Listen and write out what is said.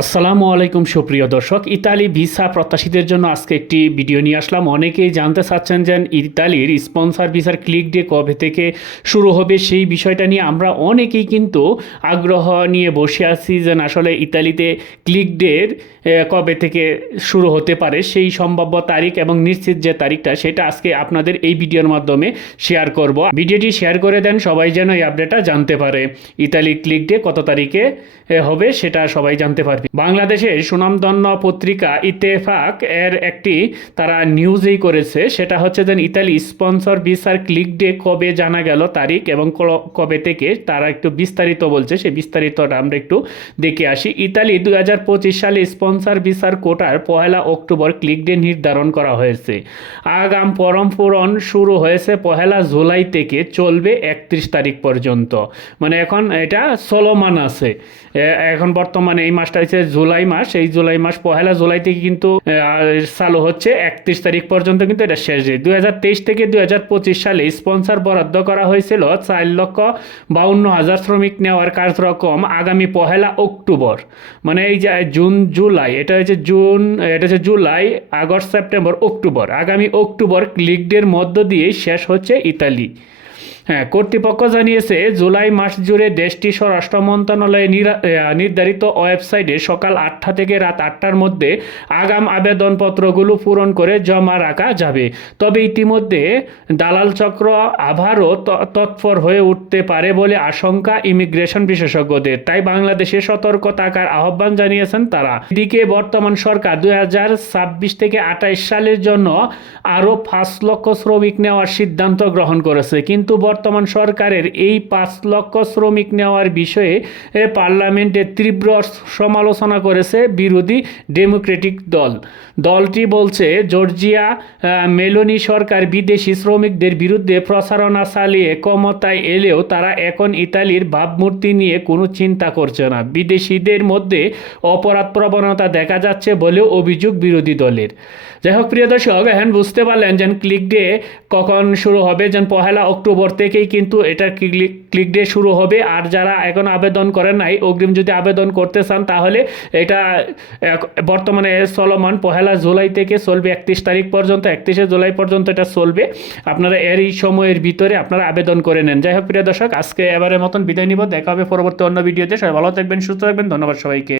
আসসালামু আলাইকুম, সুপ্রিয় দর্শক। ইতালি ভিসা প্রত্যাশীদের জন্য আজকে একটি ভিডিও নিয়ে আসলাম। অনেকেই জানতে চাচ্ছেন যে ইতালির স্পন্সর ভিসার ক্লিক ডে কবে থেকে শুরু হবে সেই বিষয়টা নিয়ে। আমরা অনেকেই কিন্তু আগ্রহ নিয়ে বসে আছি যে আসলে ইতালিতে ক্লিক ডের কবে থেকে শুরু হতে পারে, সেই সম্ভাব্য তারিখ এবং নিশ্চিত যে তারিখটা, সেটা আজকে আপনাদের এই ভিডিওর মাধ্যমে শেয়ার করব। ভিডিওটি শেয়ার করে দেন, সবাই যেন এই আপডেটটা জানতে পারে। ইতালি ক্লিক ডে কত তারিখে হবে সেটা সবাই জানতে পারবে। বাংলাদেশের সুনামধন্য পত্রিকা ইত্তেফাক এর একটি তারা নিউজেই করেছে, সেটা হচ্ছে যে ইতালি স্পন্সর ভিসার ক্লিক ডে কবে জানা গেল তারিখ এবং কবে থেকে, তারা একটু বিস্তারিত বলছে, সেই বিস্তারিতটা আমরা একটু দেখে আসি। ইতালি দু হাজার পঁচিশ সালে স্পন্সর ভিসার কোটার পহেলা অক্টোবর ক্লিক ডে নির্ধারণ করা হয়েছে। আগাম পরম পূরণ শুরু হয়েছে পহেলা জুলাই থেকে, চলবে একত্রিশ তারিখ পর্যন্ত। মানে এখন এটা চলমান আছে। এখন বর্তমানে এই মাসটা হচ্ছে জুলাই মাস, এই জুলাই মাস পহেলা জুলাই থেকে কিন্তু চালু হচ্ছে, একত্রিশ তারিখ পর্যন্ত কিন্তু এটা শেষ ডেট দুই হাজার তেইশ থেকে দুই হাজার পঁচিশ সালে স্পন্সর বরাদ্দ করা হয়েছিল চার লক্ষ বাউন্ন হাজার শ্রমিক নেওয়ার কার্যক্রম আগামী পহেলা অক্টোবর। মানে এই যে, জুন, জুলাই, এটা হচ্ছে জুন, এটা হচ্ছে জুলাই, আগস্ট, সেপ্টেম্বর, অক্টোবর। আগামী অক্টোবর ক্লিক ডের মধ্য দিয়েই শেষ হচ্ছে ইতালি। হ্যাঁ কর্তৃপক্ষ জানিয়েছে, জুলাই মাস জুড়ে দেশটি স্বরাষ্ট্র মন্ত্রণালয়ে নিরা- নির্ধারিত ওয়েবসাইটে সকাল আটটা থেকে রাত আটটার মধ্যে আগাম আবেদনপত্রগুলো পূরণ করে জমা রাখা যাবে। তবে ইতিমধ্যে দালাল চক্র আবারও তৎপর হয়ে উঠতে পারে বলে আশঙ্কা ইমিগ্রেশন বিশেষজ্ঞদের। তাই বাংলাদেশে সতর্ক থাকার আহ্বান জানিয়েছেন তারা। এদিকে বর্তমান সরকার দুই হাজার ছাব্বিশ থেকে আঠাইশ সালের জন্য আরও পাঁচ লক্ষ শ্রমিক নেওয়ার সিদ্ধান্ত গ্রহণ করেছে। কিন্তু বর্তমান সরকারের এই পাঁচ লক্ষ শ্রমিক নেওয়ার বিষয়ে পার্লামেন্টে তীব্র সমালোচনা করেছে বিরোধী ডেমোক্রেটিক দল। দলটি বলছে, জর্জিয়া মেলোনি সরকার বিদেশি শ্রমিকদের বিরুদ্ধে প্রচারণা চালিয়ে ক্ষমতায় এলেও তারা এখন ইতালির ভাবমূর্তি নিয়ে কোনো চিন্তা করছে না। বিদেশিদের মধ্যে অপরাধ প্রবণতা দেখা যাচ্ছে বলেও অভিযোগ বিরোধী দলের। যাই হোক, প্রিয় দর্শক, এখন বুঝতে পারলেন যেন ক্লিক ডে কখন শুরু হবে, যেন পহেলা অক্টোবর থেকেই কিন্তু এটা ক্লিক ডে শুরু হবে। আর যারা এখন আবেদন করেন নাই, অগ্রিম যদি আবেদন করতে চান, তাহলে এটা বর্তমানে চলমান পহেলা জুলাই থেকে চলবে একত্রিশ তারিখ পর্যন্ত, একত্রিশে জুলাই পর্যন্ত এটা চলবে। আপনারা এর এই সময়ের ভিতরে আপনারা আবেদন করে নেন। যাই হোক, প্রিয় দর্শক, আজকে এবারের মতন বিদায় নিব। দেখা হবে পরবর্তী অন্য ভিডিওতে। সবাই ভালো থাকবেন, সুস্থ থাকবেন। ধন্যবাদ সবাইকে।